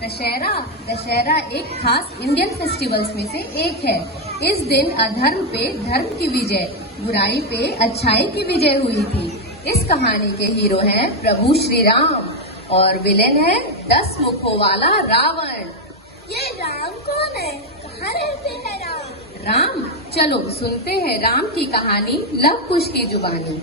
दशहरा दशहरा एक खास Indian festivals में से एक है। इस दिन अधर्म पे धर्म की विजय, बुराई पे अच्छाई की विजय हुई थी। इस कहानी के हीरो हैं प्रभु श्री राम और विलेन है 10 मुखों वाला रावण। ये राम कौन है? कहाँ रहते हैं राम? राम, चलो सुनते हैं राम की कहानी लव कुश की जुबानी।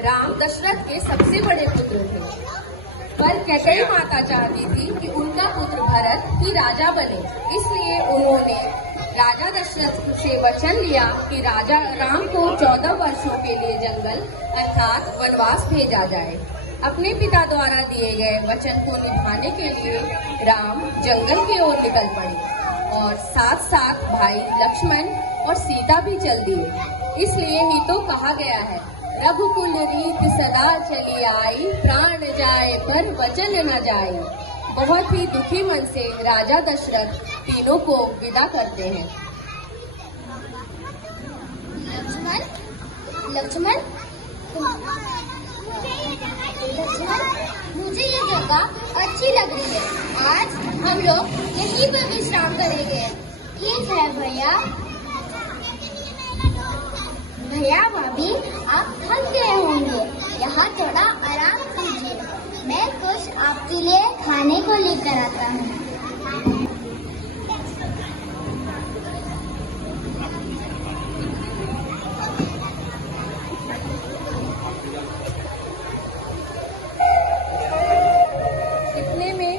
राम दशरथ के सबसे बड़े पुत्र थे, पर कैकेयी माता चाहती थी कि उनका पुत्र भरत ही राजा बने। इसलिए उन्होंने राजा दशरथ से वचन लिया कि राजा राम को 14 वर्षों के लिए जंगल अर्थात वनवास भेजा जाए। अपने पिता द्वारा दिए गए वचन को निभाने के लिए राम जंगल की ओर निकल पड़े और साथ साथ भाई लक्ष्मण और सीता भी चल दिए। इसलिए ही तो कहा गया है, रघुकुल रीत सदा चली आई, प्राण जाए पर वचन न जाए। बहुत ही दुखी मन से राजा दशरथ तीनों को विदा करते हैं। लक्ष्मण, लक्ष्मण, मुझे ये जगह अच्छी लग रही है। आज हम लोग यहीं पर विश्राम करेंगे। ठीक है भैया। भैया भाभी, आप थक गए होंगे, यहाँ थोड़ा आराम कीजिए। मैं कुछ आपके लिए खाने को लेकर आता हूँ। इतने में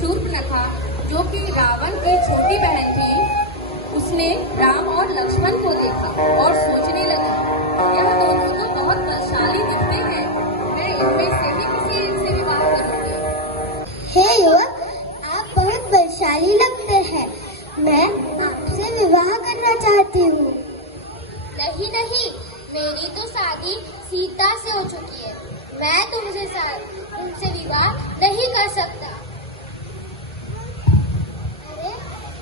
शूर्पणखा, जो कि रावण की छोटी बहन थी, उसने राम और लक्ष्मण को देखा और सोचने लगी, यह दोनों तो बहुत बलशाली दिखते हैं, मैं इनमें से ही किसी एक से विवाह करूंगी। हे युवक, आप बहुत बलशाली लगते हैं। मैं आपसे विवाह करना चाहती हूँ। नहीं नहीं, मेरी तो शादी सीता से हो चुकी है। मैं तुमसे विवाह नहीं कर सकता।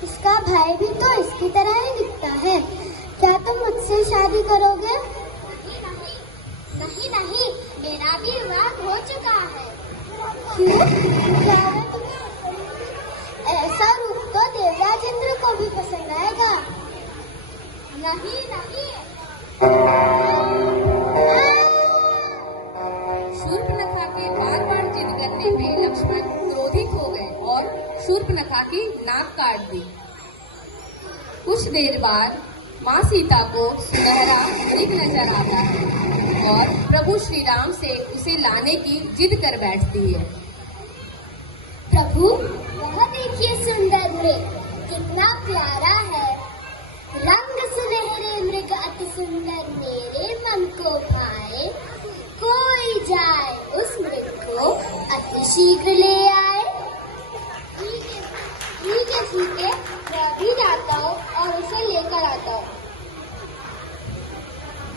इसका भाई भी तो इसकी तरह ही दिखता है। क्या तुम मुझसे शादी करोगे? नहीं नहीं, मेरा भी विवाह हो चुका है। क्यों? ऐसा रूप तो देवराज इंद्र को भी पसंद आएगा। नहीं नहीं। शूर्पणखा के बार बार जिद करने पे लक्ष्मण क्रोधित हो गए और शूर्पणखा की नाक काट दी। कुछ देर बाद माँ सीता को सुनहरा मृग नजर आता है और प्रभु श्री राम से उसे लाने की जिद कर बैठती है। प्रभु, वह देखिए सुंदर मृग, कितना प्यारा है। रंग सुनहरे मृग अति सुंदर, मेरे मन को भाए। कोई जाए उस मृग को अति शीघ्र ले आए। ठीक है, मैं भी जाता हूँ और उसे लेकर आता हूँ।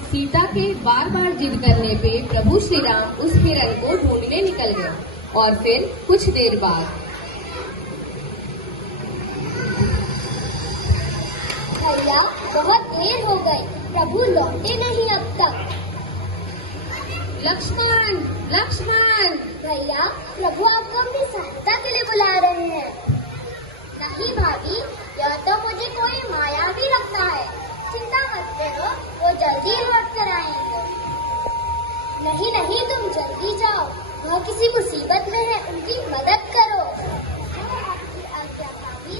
सीता के बार बार जिद करने पे प्रभु श्री राम उस हिरण को ढूंढने निकल गए और फिर कुछ देर बाद भैया, बहुत देर हो गई, प्रभु लौटे नहीं अब तक। लक्ष्मण, लक्ष्मण! भैया, प्रभु आपको अपनी सहायता के लिए बुला रहे हैं। नहीं भाभी, यह तो मुझे कोई माया भी लगता है। चिंता मत करो, वो जल्दी लौट कर आएंगे। नहीं नहीं, तुम जल्दी जाओ, वह किसी मुसीबत में है, उनकी मदद करो। आपकी आज्ञा भाभी।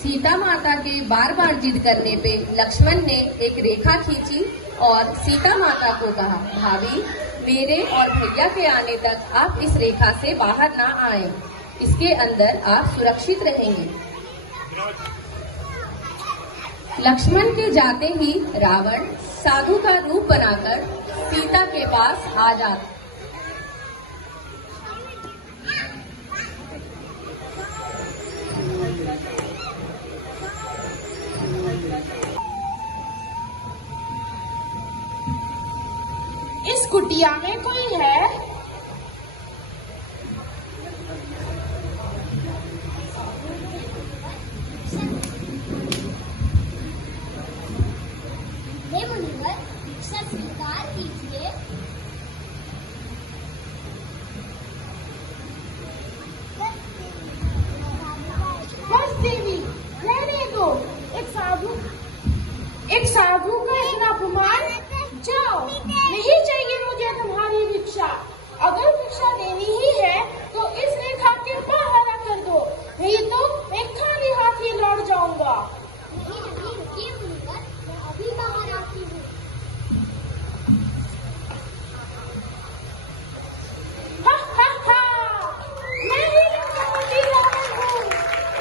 सीता माता के बार बार जिद करने पे लक्ष्मण ने एक रेखा खींची और सीता माता को कहा, भाभी मेरे और भैया के आने तक आप इस रेखा से बाहर ना आएं। इसके अंदर आप सुरक्षित रहेंगे। लक्ष्मण के जाते ही रावण साधु का रूप बनाकर सीता के पास आ जाता। इस कुटिया में कोई है? हे मुनिवर, भिक्षा स्वीकार कीजिए। बस देवी, रहने दो। एक साधु का इतना अपमान। जाओ, नहीं चाहिए मुझे तुम्हारी भिक्षा। अगर भिक्षा देनी ही है तो इस रेखा के बाहर कर दो, नहीं तो मैं खाली हाथ ही लौट जाऊंगा। नहीं नहीं, रुकिए मुनिवर, मैं अभी बाहर आती हूँ। हा हा हा, मैं ही लंकापति रावण हूँ,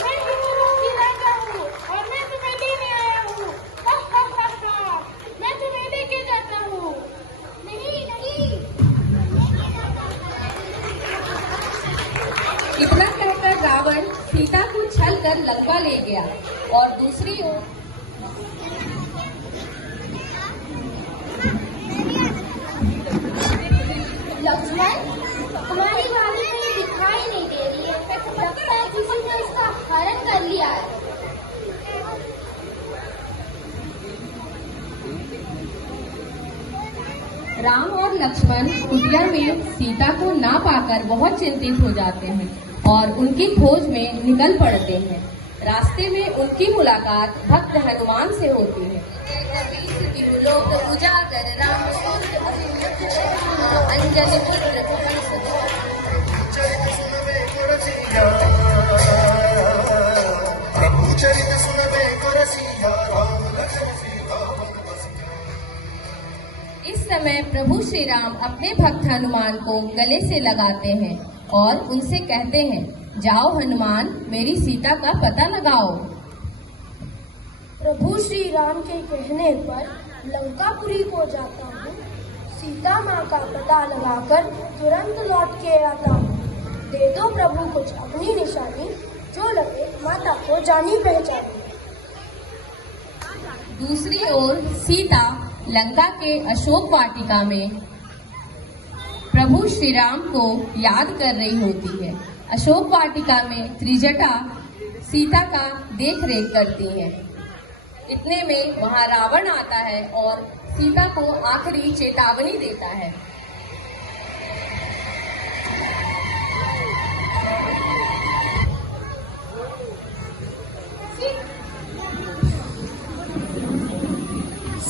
मैं ही वनों की राजा हूँ और मैं तुम्हें लेने आया हूँ। हा हा हा हा, मैं तुम्हें लेके जाता हूँ। नहीं नहीं, इतना कहकर रावण सीता को छल कर लंका ले गया और दूसरी ओर लक्ष्मण, तुम्हारी भाभी मुझे दिखाई नहीं दे रही है। लगता है किसी ने इसका अपहरण कर लिया है। राम और लक्ष्मण कुटिया में सीता को ना पाकर बहुत चिंतित हो जाते हैं और उनकी खोज में निकल पड़ते हैं। रास्ते में उनकी मुलाकात भक्त हनुमान से होती है। लोक उजागर राम अंजलि पुत्र प्रभु चरित सुनबे कर सिया राम लखन सीता। इस समय प्रभु श्री राम अपने भक्त हनुमान को गले से लगाते हैं और उनसे कहते हैं, जाओ हनुमान, मेरी सीता का पता लगाओ। प्रभु श्री राम के कहने पर लंकापुरी को जाता हूँ, सीता माँ का पता लगाकर तुरंत लौट के आता हूँ। दे दो प्रभु कुछ अपनी निशानी, जो लगे माता को जानी पहचानी। दूसरी ओर सीता लंका के अशोक वाटिका में प्रभु श्री राम को याद कर रही होती है। अशोक वाटिका में त्रिजटा सीता का देख रेख करती है। इतने में वहां रावण आता है और सीता को आखिरी चेतावनी देता है।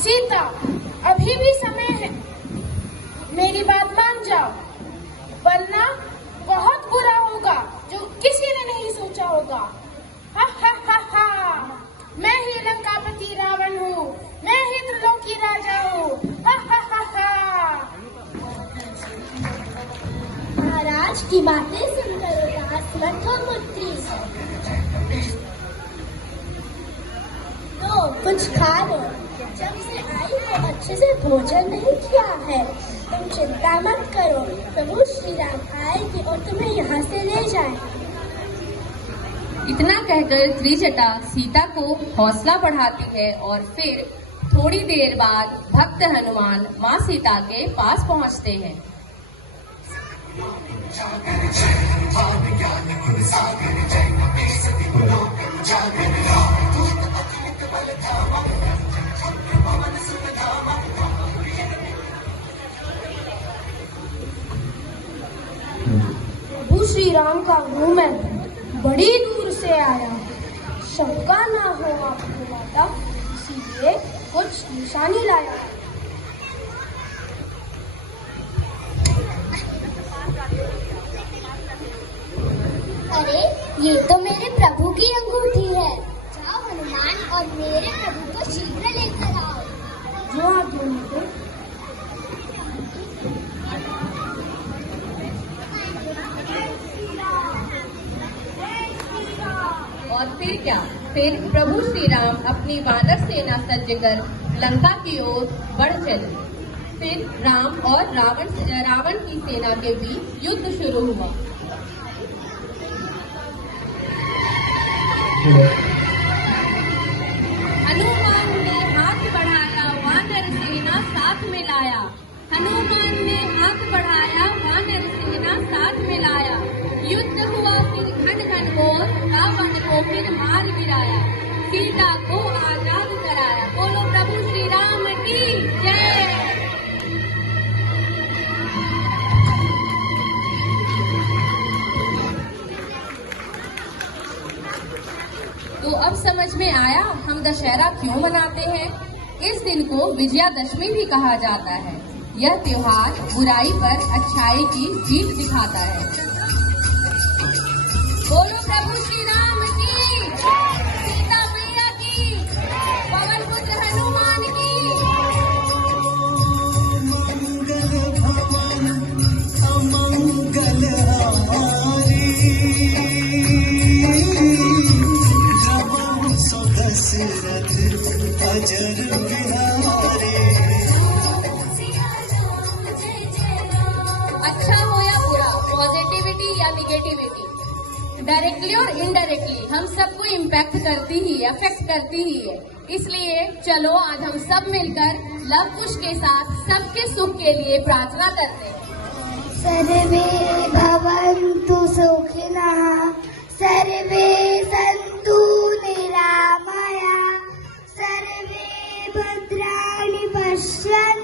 सीता, अभी भी समय है, मेरी बात मान जाओ, वरना बहुत बुरा होगा जो किसी ने नहीं सोचा होगा। हा हा हा हा, मैं ही लंकापति रावण हूँ, मैं ही त्रिलोकी राजा हूँ। हा हा हा हा। महाराज की बातें सुनकर उदास मत हो पुत्री। तो कुछ खा लो, जब से आई हो अच्छे से भोजन नहीं किया है। तुम चिंता मत करो, प्रभु श्री राम आएंगे और तुम्हें यहाँ से ले जाए। इतना कहकर त्रिजटा सीता को हौसला बढ़ाती है और फिर थोड़ी देर बाद भक्त हनुमान माँ सीता के पास पहुँचते हैं। प्रभु श्री राम का हूँ मैं, बड़ी दूर से आया, शंका ना हो आपको माता, इसीलिए कुछ निशानी लाया। ये तो मेरे प्रभु की अंगूठी है। जाओ हनुमान और मेरे प्रभु को शीघ्र लेकर आओ। जो आप बोले और फिर क्या, फिर प्रभु श्री राम अपनी वानर सेना सज्ज कर लंका की ओर बढ़ चले। फिर राम और रावण की सेना के बीच युद्ध शुरू हुआ। हनुमान ने हाथ बढ़ाया, वानर सेना साथ में लाया। हनुमान ने हाथ बढ़ाया, वानर सेना साथ में लाया। युद्ध हुआ फिर घन घन घोर, रावण को फिर मार गिराया। सीता को आजाद कराया। बोलो प्रभु श्री राम की जय। तो अब समझ में आया हम दशहरा क्यों मनाते हैं। इस दिन को विजयादशमी भी कहा जाता है। यह त्योहार बुराई पर अच्छाई की जीत दिखाता है। बोलो प्रभु श्री राम की, सीता मैया की, पवन पुत्र हनुमान की। अमंगल हारी जब सो दशरथ अजर बिहारी। अच्छा हो या बुरा, पॉजिटिविटी या निगेटिविटी, डायरेक्टली और इनडायरेक्टली हम सबको इम्पैक्ट करती ही, अफेक्ट करती ही है। इसलिए चलो आज हम सब मिलकर लव कुश के साथ सबके सुख के लिए प्रार्थना करते हैं। सर्वे भवन्तु सुखिनः, सर्वे सन्तु निरामया, सर्वे भद्राणि पश्यन्तु।